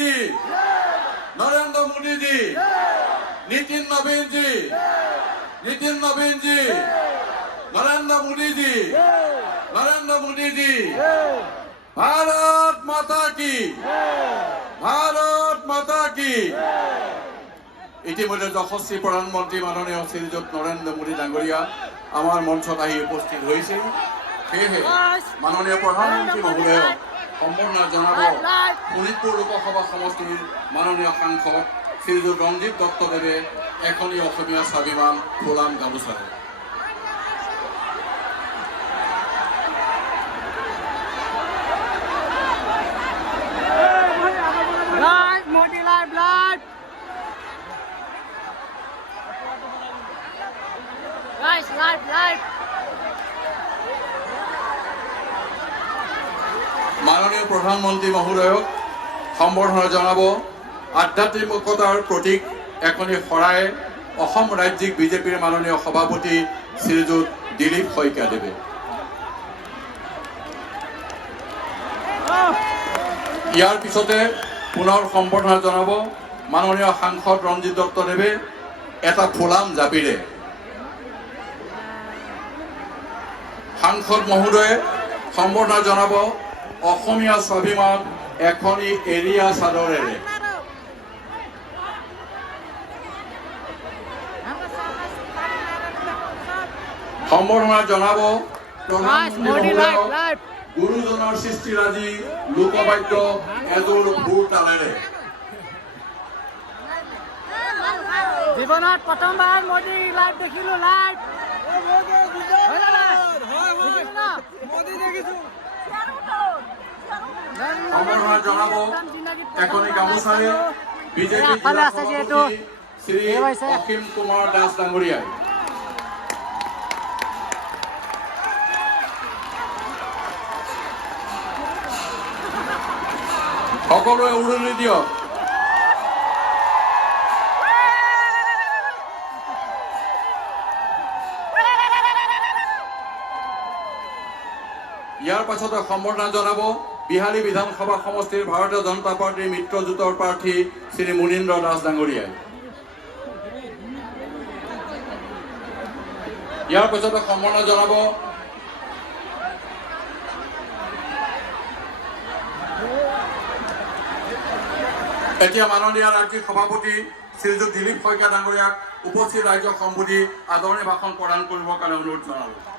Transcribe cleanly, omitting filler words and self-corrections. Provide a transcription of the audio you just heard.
जी, नरेंद्र मोदी जी, नितिन नवीन जी, नरेंद्र मोदी जी, भारत माता की, ইতিমধ্যে যশস্বী প্ৰধানমন্ত্ৰী মাননীয় শ্ৰীযুত নৰেন্দ্ৰ মোদী ডাঙৰীয়া আমাৰ মঞ্চত আহি উপস্থিত হৈছে। সেয়েহে মাননীয় প্ৰধানমন্ত্ৰী মহোদয়ক সম্বৰ্ধনা জনাব শোণিতপুৰ লোকসভা সমষ্টিৰ মাননীয় সাংসদ শ্ৰীযুত ৰঞ্জিত দত্তদেৱে এখনি অসমীয়া স্বাভিমান ফুলাম গামোচাৰে। মাননীয় প্ৰধানমন্ত্ৰী মহোদয়ক সম্বৰ্ধনা জনাব আধ্যাত্মিকতাৰ প্ৰতীক এখনি শৰাই অসম ৰাজ্যিক বিজেপিৰ মাননীয় সভাপতি শ্ৰীযুত দিলীপ শইকীয়াদেৱে। ইয়াৰ পিছতে পুনৰ সম্বৰ্ধনা জনাব মাননীয় সাংসদ ৰঞ্জিত দত্তদেৱে এটা ফুলাম জাপিৰে। সাংসদ মহোদয়ে সম্বৰ্ধনা জনাব অসমীয়া স্বাভিমান এখনি এৰিয়া চাদৰেৰে। সম্বৰ্ধনা জনাব প্ৰধানমন্ত্ৰী মহোদয়ক গুৰুজনৰ সৃষ্টিৰাজি লোকবাদ্য এযোৰ ভুৰ তালেৰে। জীৱনত প্ৰথমবাৰ মোদী লাইভ দেখিলো, লাইভ সম্বৰ্ধনা জনাব এখনি গামোচাৰে বিজেপি শ্ৰী অসীম কুমাৰ দাস ডাঙৰীয়াই। সকলোৱে উৰুলি দিয়ক। ইয়াৰ পাছতে সম্বৰ্ধনা জনাব বিহাৰী বিধানসভা সমষ্টিৰ ভাৰতীয় জনতা পাৰ্টীৰ মিত্ৰজোঁটৰ প্ৰাৰ্থী শ্ৰী মুনীন্দ্ৰ দাস ডাঙৰীয়াই। ইয়াৰ পাছতে সম্বৰ্ধনা জনাব এতিয়া মাননীয় ৰাজ্যিক সভাপতি শ্ৰীযুত দিলীপ শইকীয়া ডাঙৰীয়াক উপস্থিত ৰাইজক সম্বোধি আদৰণি ভাষণ প্ৰদান কৰিবৰ কাৰণে অনুৰোধ জনালোঁ।